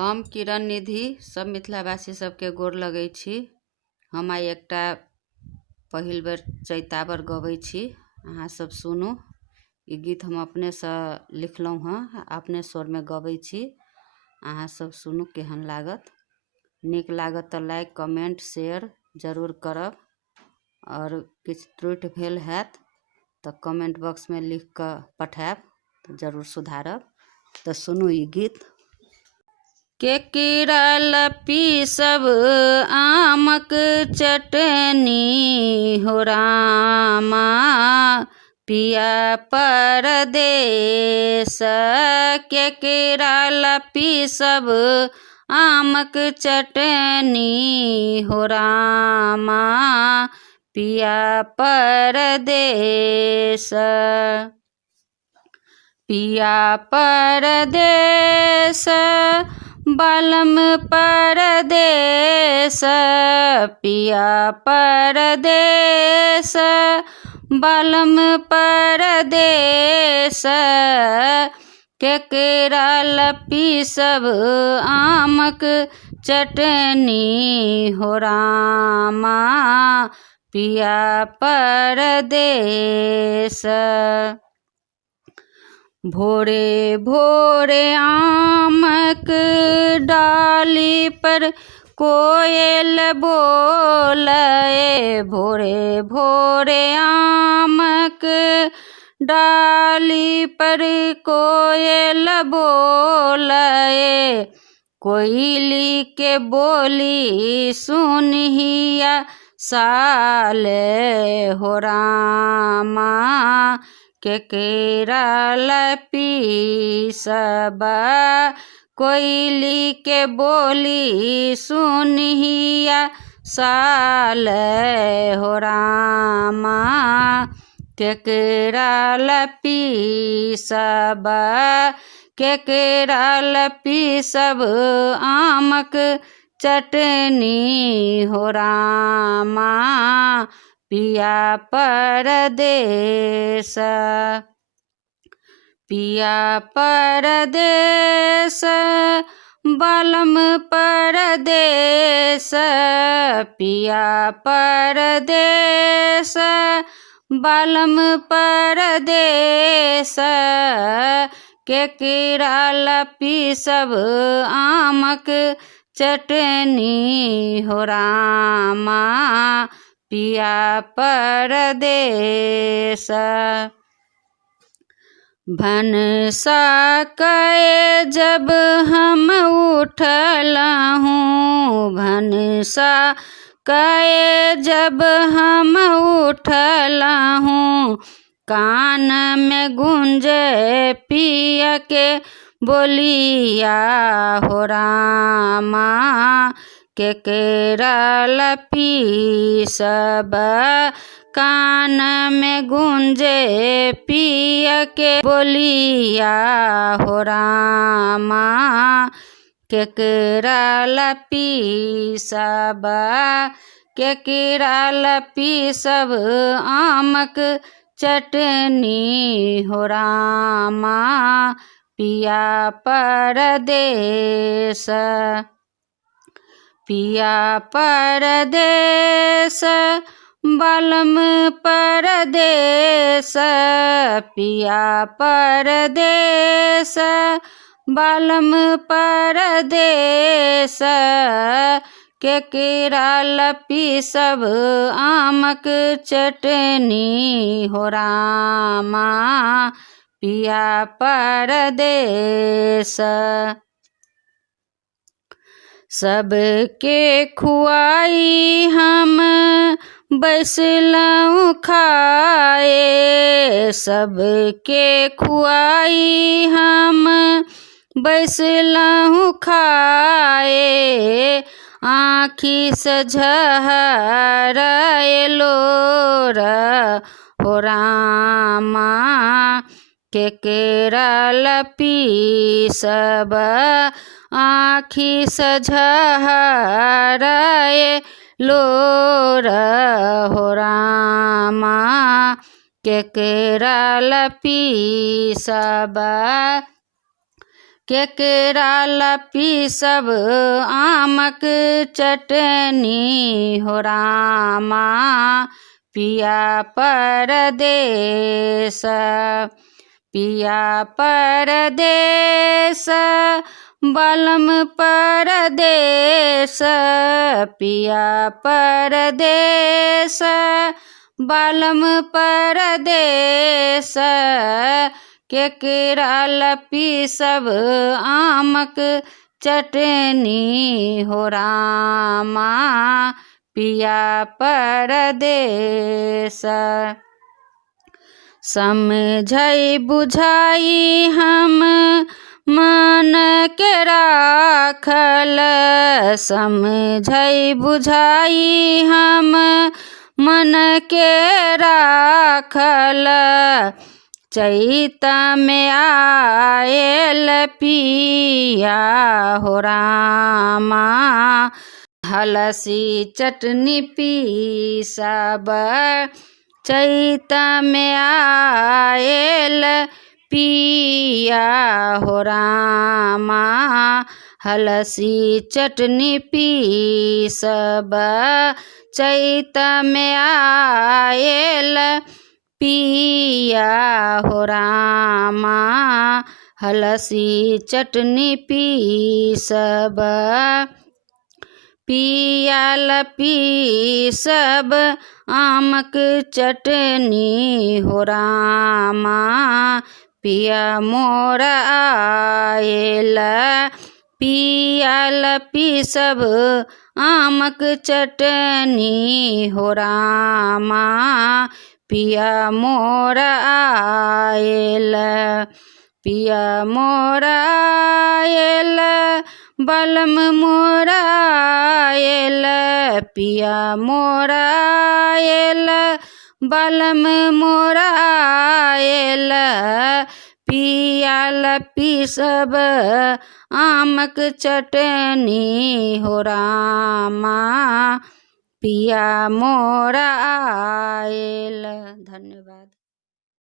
हम किरण निधि सब मिथिलावासी सबके गोर लगै छी। हम आइ एकटा पहिल बेर चैतावर गबै छी, अहाँ सब सुनू। ई गीत हम अपनेसँ लिखलहुँ हँ, अपने स्वरमे गबै छी। अहाँ सब सुनू केहन लागत। नीक लागत तऽ लाइक कमेंट शेयर जरूर करब, और किछु त्रुटि भेल हैत तऽ कमेंट बॉक्समे लिख कऽ पठायब तऽ जरूर सुधारब। तऽ सुनू ई गीत। केकरा लपी सब आमक चटनी हो रामा, पिया परदेस। केकरा लपी सब आमक चटनी हो रामा, पिया परदेस। पिया परदेस बालम परदेस, पिया परदेस बालम परदेस। केकरा लपी सब आमक चटनी हो रामा, पिया परदेस। भोरे भोरे आमक डाली पर कोयल बोले, भोरे भोरे आमक डाली पर कोयल बोले। कोयली के बोली सुनहिया साले हो रामा, केकरा लपी सब कोयली के बोली सुनहिया साले हो रामा। केकरा लपी सब, केकरा लपी सब आमक चटनी हो रामा, पिया परदेस। पिया परदेस बालम परदेस, पिया परदेस बालम परदेस। केकरा लपी सब आमक चटनी हो रामा, पिया परदेस। भनसा कए जब हम उठलहूँ, भनसा कए जब हम उठलहूँ, कान में गूंजे पिया के बोलिया हो रामा। केकरा लपी सब कान में गूंजे पिया के बोलिया हो रामा। केकरा लपी सब, केकरा लपी सब आमक चटनी हो रामा, पिया परदेस। पिया परदेस बालम परदेस, पिया परदेस बालम परदेस। केकरा लपी सब आमक चटनी हो रामा, पिया परदेस। सबके खुआई हम बैसलहुँ खाए, सबके खुआई हम बैसलहुँ खाए। आँखी से झहर लोर हो रामा, केकरा लपी सब आँखी से झहर लोर हो रामा। केकरा लपी सब केकरा लपी सब आमक चटनी हो रामा पिया परदेस पिया परदेस बलम परदेस पिया परदेस बलम परदेस केकरा लपी सब आमक चटनी हो रामा पिया परदेस समझै बुझाई हम मन के राखल समझै बुझाई हम मन के राखल चैत में आयल पिया हो रामा हलसी चटनी पीसब चैत में आयल पिया हो रामा हलसी चटनी पीसब चैत में आयल पिया हो रामा हलसी चटनी पीसब पियाल पीसब आमक चटनी हो रामा पिया मोर आयल पियाल पीसब आमक चटनी हो रामा पिया मोर आयल पिया मोर आयल बलम मोर आयल पिया मोर आयल बलम मोर आयल पियाल पीसब आमक चटनी हो रामा पिया मोर आयल। धन्यवाद।